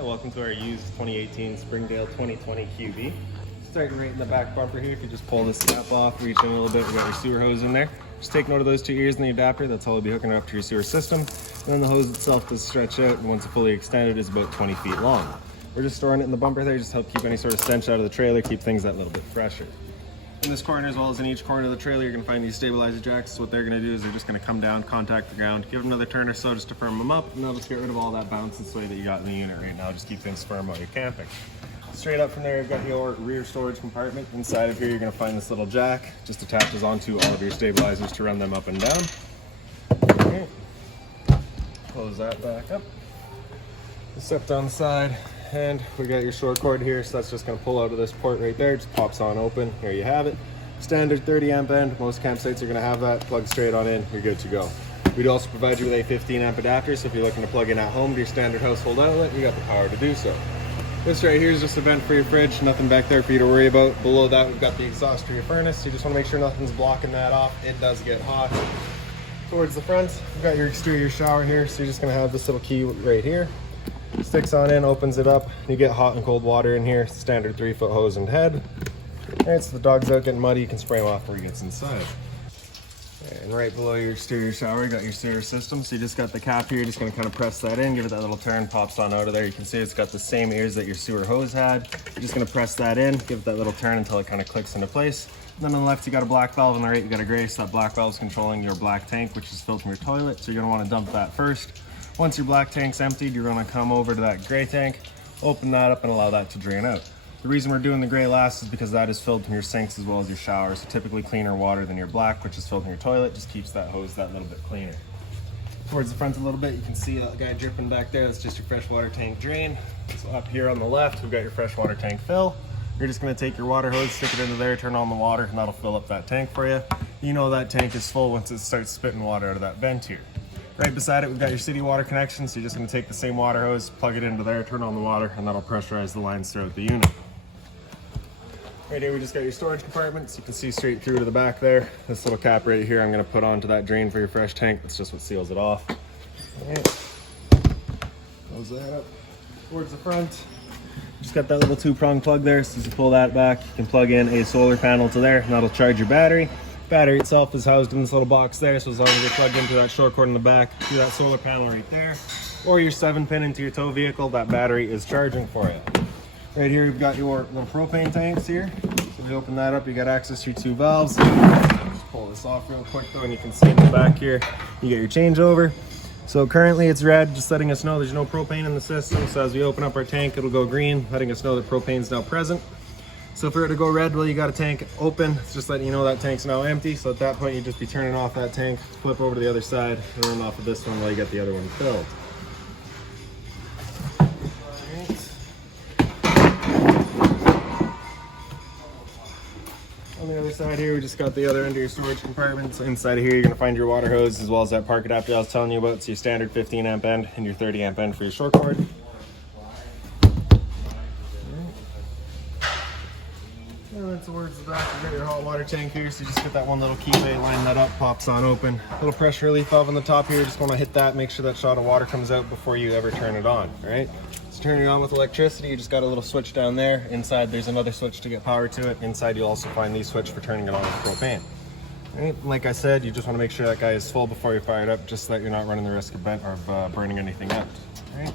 Hey, welcome to our used 2018 Springdale 2020 QV. Starting right in the back bumper here, if you just pull this cap off, reach in a little bit, we got your sewer hose in there. Just take note of those two ears in the adapter, that's how we'll be hooking it up to your sewer system. And then the hose itself does stretch out, and once it's fully extended, is about 20 feet long. We're just storing it in the bumper there, just to help keep any sort of stench out of the trailer, keep things that little bit fresher. In this corner, as well as in each corner of the trailer, you're going to find these stabilizer jacks. So what they're going to do is they're just going to come down, contact the ground, give them another turn or so just to firm them up, and that'll just get rid of all that bounce and sway that you got in the unit right now. Just keep things firm while you're camping. Straight up from there, you've got your rear storage compartment. Inside of here, you're going to find this little jack. Just attaches onto all of your stabilizers to run them up and down. Okay. Close that back up. Step down the side. And we got your short cord here, so that's just going to pull out of this port right there. Just pops on open. Here you have it. Standard 30 amp end. Most campsites are going to have that. Plug straight on in. You're good to go. We'd also provide you with a 15 amp adapter, so if you're looking to plug in at home to your standard household outlet, you got the power to do so. This right here is just a vent for your fridge. Nothing back there for you to worry about. Below that, we've got the exhaust for your furnace. You just want to make sure nothing's blocking that off. It does get hot. Towards the front, we've got your exterior shower here, so you're just going to have this little key right here. Sticks on in, opens it up. You get hot and cold water in here. Standard 3-foot hose and head. Alright, so the dog's out getting muddy, you can spray him off before he gets inside. And right below your exterior shower, you got your sewer system. So you just got the cap here, just going to kind of press that in, give it that little turn, pops on out of there. You can see it's got the same ears that your sewer hose had. You're just going to press that in, give it that little turn until it kind of clicks into place. And then on the left, you got a black valve, on the right, you got a gray. So that black valve is controlling your black tank, which is filled from your toilet. So you're going to want to dump that first. Once your black tank's emptied, you're going to come over to that gray tank, open that up and allow that to drain out. The reason we're doing the gray last is because that is filled from your sinks as well as your showers. So typically cleaner water than your black, which is filled from your toilet, just keeps that hose that little bit cleaner. Towards the front a little bit, you can see that guy dripping back there. That's just your freshwater tank drain. So up here on the left, we've got your freshwater tank fill. You're just going to take your water hose, stick it into there, turn on the water, and that'll fill up that tank for you. You know that tank is full once it starts spitting water out of that vent here. Right beside it, we've got your city water connection, so you're just going to take the same water hose, plug it into there, turn on the water, and that'll pressurize the lines throughout the unit. Right here, we just got your storage compartment, so you can see straight through to the back there. This little cap right here, I'm going to put onto that drain for your fresh tank. That's just what seals it off. Right. Close that up. Towards the front, just got that little 2-prong plug there, so as you pull that back, you can plug in a solar panel to there, and that'll charge your battery. Battery itself is housed in this little box there, so as long as you're plugged into that short cord in the back, to that solar panel right there, or your 7-pin into your tow vehicle, that battery is charging for you. Right here, you've got your little propane tanks here. So if you open that up, you got access to your 2 valves. Just pull this off real quick though, and you can see in the back here, you get your changeover. So currently it's red, just letting us know there's no propane in the system. So as we open up our tank, it'll go green, letting us know that propane's now present. So if it were to go red, well, you got a tank open, it's just letting you know that tank's now empty. So at that point, you just be turning off that tank, flip over to the other side, and run off of this one while you get the other one filled. On the other side here, we just got the other end of your storage compartment. So inside of here, you're going to find your water hose as well as that park adapter I was telling you about. It's your standard 15 amp end and your 30 amp end for your short cord. And then towards the back, you got your hot water tank here. So you just get that one little keyway, line that up, pops on open. Little pressure relief valve on the top here. Just want to hit that, make sure that shot of water comes out before you ever turn it on. All right. So turning it on with electricity, you just got a little switch down there. Inside, there's another switch to get power to it. Inside, you'll also find the switch for turning it on with propane. All right. Like I said, you just want to make sure that guy is full before you fire it up, just so that you're not running the risk of burning anything out. All right.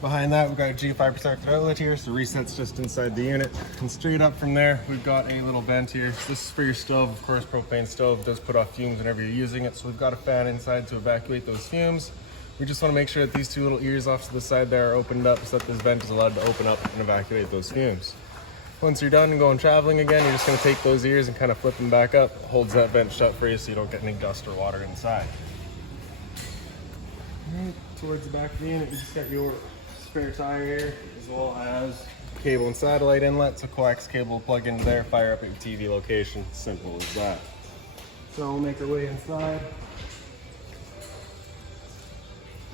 Behind that, we've got a G5 protected outlet here, so reset's just inside the unit. And straight up from there, we've got a little vent here. This is for your stove. Of course, propane stove does put off fumes whenever you're using it, so we've got a fan inside to evacuate those fumes. We just want to make sure that these 2 little ears off to the side there are opened up so that this vent is allowed to open up and evacuate those fumes. Once you're done and going traveling again, you're just going to take those ears and kind of flip them back up. It holds that vent shut for you so you don't get any dust or water inside. Right, towards the back of the unit, you just got your spare tire here, as well as cable and satellite inlet. So coax cable will plug into there, fire up at your TV location. Simple as that. So we'll make our way inside.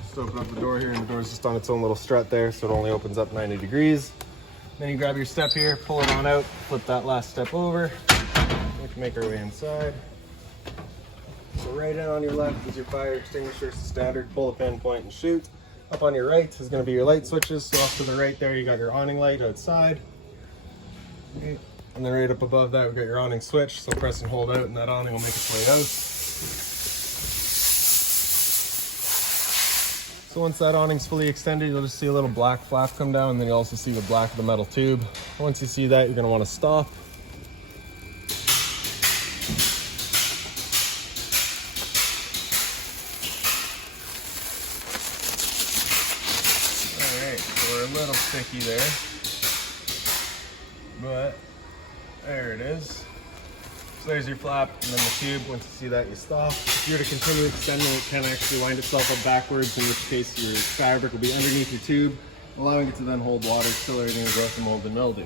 Just open up the door here, and the door's just on its own little strut there, so it only opens up 90 degrees. Then you grab your step here, pull it on out, flip that last step over. We can make our way inside. So right in on your left is your fire extinguisher, standard, pull the pin, point, and shoot. Up on your right is going to be your light switches. So off to the right there, you got your awning light outside. Okay. And then right up above that, we've got your awning switch. So press and hold out, and that awning will make its way out. So once that awning's fully extended, you'll just see a little black flap come down, and then you also see the black of the metal tube. Once you see that, you're going to want to stop. A little sticky there, but there it is. So there's your flap and then the tube. Once you see that, you stop. If you were to continue extending, it can actually wind itself up backwards, in which case your fabric will be underneath your tube, allowing it to then hold water, accelerating the growth of mold and mildew.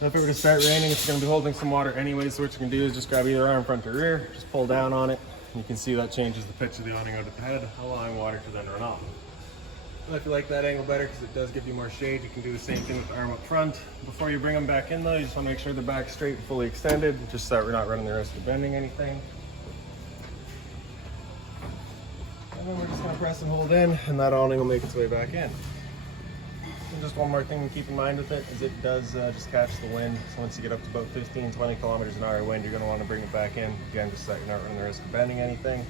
Now if it were to start raining, it's going to be holding some water anyway, so what you can do is just grab either arm, front or rear, just pull down on it, and you can see that changes the pitch of the awning out at the head, allowing water to then run off. If you like that angle better, because it does give you more shade, you can do the same thing with the arm up front. Before you bring them back in though, you just want to make sure they're back straight and fully extended, just so that we're not running the risk of bending anything. And then we're just going to press and hold in, and that awning will make its way back in. And just one more thing to keep in mind with it is it does just catch the wind. So once you get up to about 15-20 kilometers an hour wind, you're going to want to bring it back in. Again, just so that you're not running the risk of bending anything.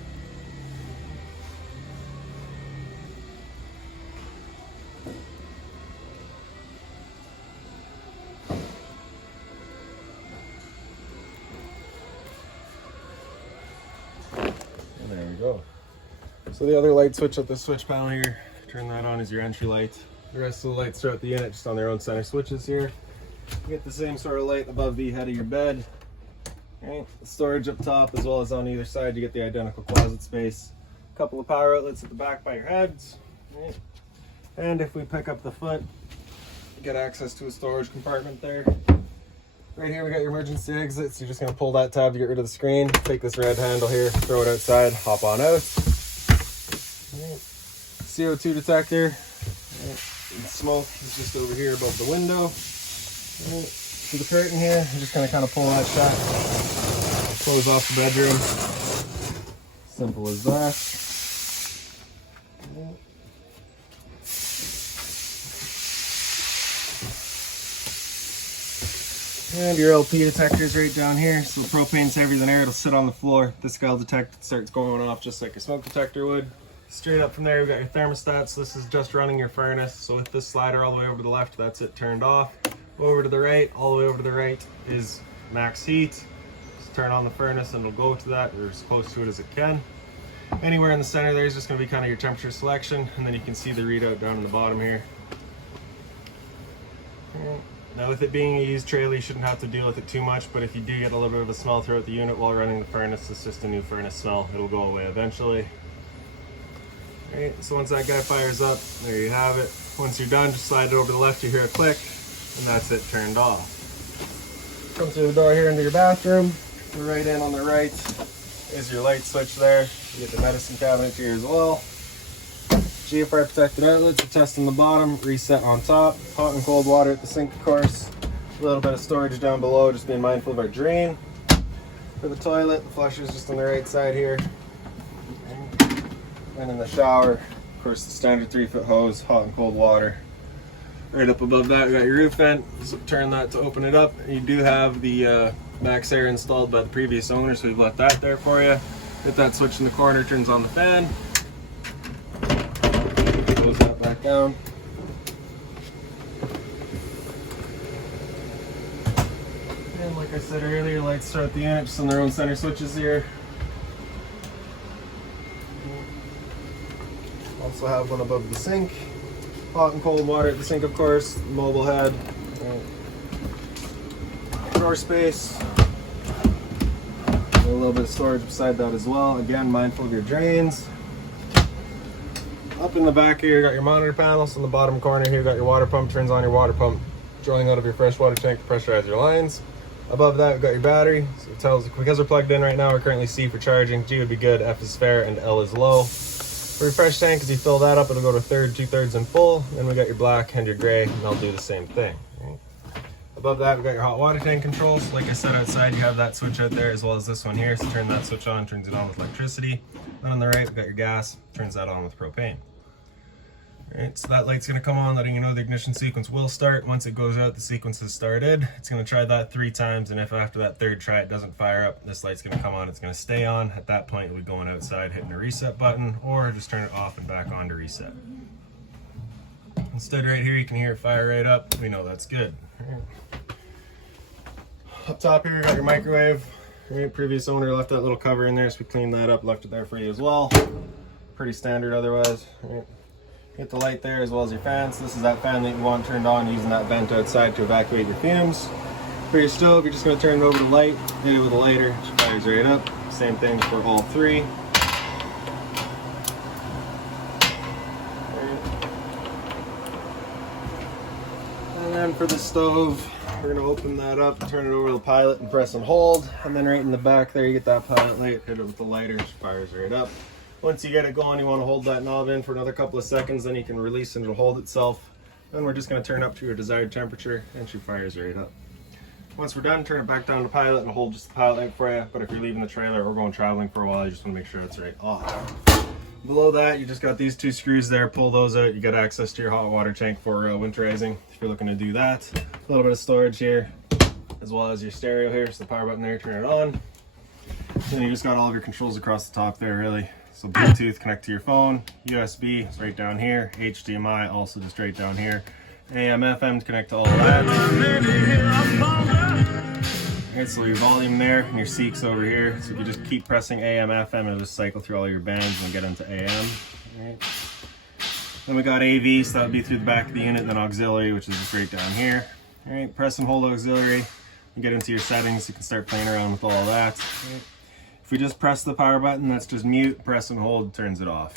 There we go. So the other light switch at the switch panel here, turn that on, is your entry light. The rest of the lights throughout the unit just on their own center switches here. You get the same sort of light above the head of your bed. Okay. Storage up top, as well as on either side, you get the identical closet space. A couple of power outlets at the back by your heads. Okay. And if we pick up the foot, you get access to a storage compartment there. Right here we got your emergency exits. You're just going to pull that tab to get rid of the screen. Take this red handle here, throw it outside, hop on out. CO2 detector. Smoke is just over here above the window. To the curtain here, I'm just going to kind of pull that shut. Close off the bedroom. Simple as that. And your LP detector is right down here. So the propane's heavier than air, it'll sit on the floor. This guy will detect it, starts going off just like a smoke detector would. Straight up from there, we've got your thermostat. So this is just running your furnace. So with this slider all the way over to the left, that's it turned off. Over to the right, all the way over to the right is max heat. Just turn on the furnace and it'll go to that, or as close to it as it can. Anywhere in the center there is just going to be kind of your temperature selection, and then you can see the readout down in the bottom here. Now with it being a used trailer, you shouldn't have to deal with it too much, but if you do get a little bit of a smell throughout the unit while running the furnace, it's just a new furnace smell. It'll go away eventually. Alright, so once that guy fires up, there you have it. Once you're done, just slide it over to the left, you hear a click, and that's it turned off. Come through the door here into your bathroom. Right in on the right is your light switch there. You get the medicine cabinet here as well. GFR protected outlets, a test on the bottom, reset on top. Hot and cold water at the sink, of course. A little bit of storage down below, just being mindful of our drain. For the toilet, the flusher is just on the right side here. And in the shower, of course, the standard 3-foot hose, hot and cold water. Right up above that, we got your roof vent. So turn that to open it up. You do have the max air installed by the previous owner, so we've left that there for you. Hit that switch in the corner, turns on the fan. Close that back down. And like I said earlier, lights start the unit just on their own center switches here. Also have one above the sink. Hot and cold water at the sink, of course. Mobile head. Drawer space. A little bit of storage beside that as well. Again, mindful of your drains. Up in the back here, you got your monitor panels. In the bottom corner here, you got your water pump. Turns on your water pump, drawing out of your freshwater tank to pressurize your lines. Above that, we've got your battery. So it tells, because we're plugged in right now, we're currently C for charging. G would be good, F is fair, and L is low. For your fresh tank, as you fill that up, it'll go to 1/3, 2/3, and full. Then we got your black and your gray, and they'll do the same thing. Right? Above that, we've got your hot water tank controls. Like I said, outside, you have that switch out there, as well as this one here. So turn that switch on, turns it on with electricity. Then on the right, we've got your gas, turns that on with propane. Alright, so that light's going to come on, letting you know the ignition sequence will start. Once it goes out, the sequence has started. It's going to try that 3 times, and if after that third try it doesn't fire up, this light's going to come on, it's going to stay on. At that point, you'll be going outside, hitting the reset button, or just turn it off and back on to reset. Instead, right here, you can hear it fire right up. We know that's good. Right. Up top here, we got your microwave. Right, previous owner left that little cover in there, so we cleaned that up, left it there for you as well. Pretty standard otherwise. Right. Hit the light there as well as your fans. This is that fan that you want turned on, using that vent outside to evacuate your fumes. For your stove, you're just going to turn it over to light, hit it with a lighter, it fires right up. Same thing for all 3. And then for the stove, we're going to open that up, turn it over to the pilot and press and hold. And then right in the back there, you get that pilot light, hit it with the lighter, it fires right up. Once you get it going, you want to hold that knob in for another couple of seconds, then you can release and it'll hold itself. Then we're just going to turn up to your desired temperature and she fires right up. Once we're done, turn it back down to pilot and hold just the pilot light for you. But if you're leaving the trailer or going traveling for a while, you just want to make sure it's right off. Below that, you just got these 2 screws there. Pull those out. You got access to your hot water tank for winterizing if you're looking to do that. A little bit of storage here, as well as your stereo here. So the power button there, turn it on. Then you just got all of your controls across the top there, really. So Bluetooth, connect to your phone. USB is right down here. HDMI also just right down here. AM, FM to connect to all of that. Alright, so your volume there and your Seeks over here. So you can just keep pressing AM, FM, and just cycle through all your bands and get into AM. Alright. Then we got AV, so that would be through the back of the unit, and then auxiliary, which is just right down here. Alright, press and hold auxiliary. You get into your settings, you can start playing around with all of that. Alright. If we just press the power button, that's just mute, press and hold, turns it off.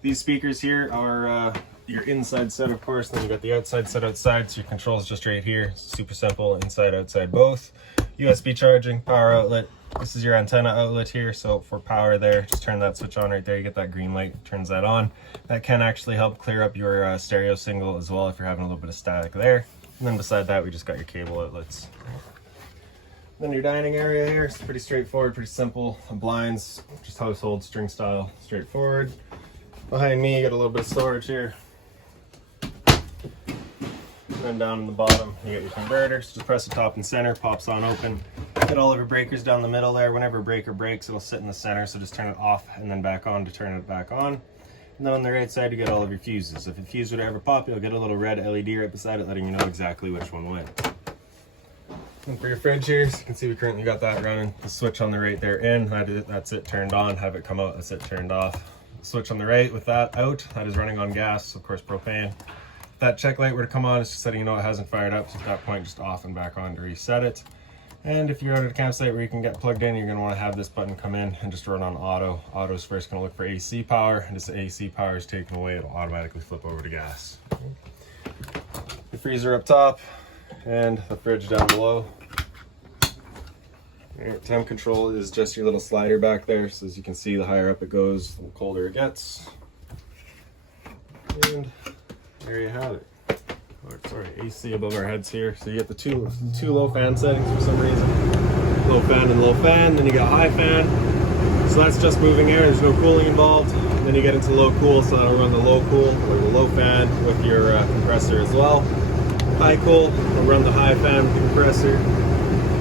These speakers here are your inside set, of course, then you got the outside set outside, so your controls just right here. Super simple, inside, outside, both. USB charging, power outlet. This is your antenna outlet here, so for power there, just turn that switch on right there, you get that green light, turns that on. That can actually help clear up your stereo signal as well if you're having a little bit of static there. And then beside that, we just got your cable outlets. Then your dining area here, it's pretty straightforward, pretty simple. Blinds, just household string style, straightforward. Behind me, you got a little bit of storage here. And then down in the bottom, you got your converters. Just press the top and center, pops on open. Get all of your breakers down the middle there. Whenever a breaker breaks, it'll sit in the center, so just turn it off and then back on to turn it back on. And then on the right side, you get all of your fuses. If a fuse would ever pop, you'll get a little red LED right beside it, letting you know exactly which one went. And for your fridge here, so you can see we currently got that running. The switch on the right there in, that's it turned on. Have it come out, that's it turned off. Switch on the right with that out, that is running on gas, of course propane. If that check light were to come on, it's just letting you know it hasn't fired up, so at that point just off and back on to reset it. And if you're out at a campsite where you can get plugged in, you're going to want to have this button come in and just run on auto. Auto's first going to look for AC power, and as the AC power is taken away, it'll automatically flip over to gas. The freezer up top and the fridge down below. Your temp control is just your little slider back there, so as you can see, the higher up it goes, the colder it gets. And there you have it. Oh, sorry, AC above our heads here. So you get the two low fan settings for some reason. Low fan and low fan, then you got high fan. So that's just moving air, there's no cooling involved. Then you get into low cool, so that'll run the low cool or the low fan with your compressor as well. High cool will run the high fan with the compressor.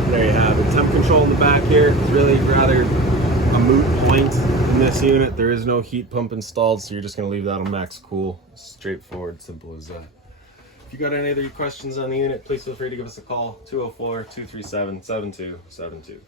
There you have it. Temp control in the back here is really rather a moot point in this unit. There is no heat pump installed, so you're just going to leave that on max cool. Straightforward, simple as that. If you got any other questions on the unit, please feel free to give us a call, 204-237-7272.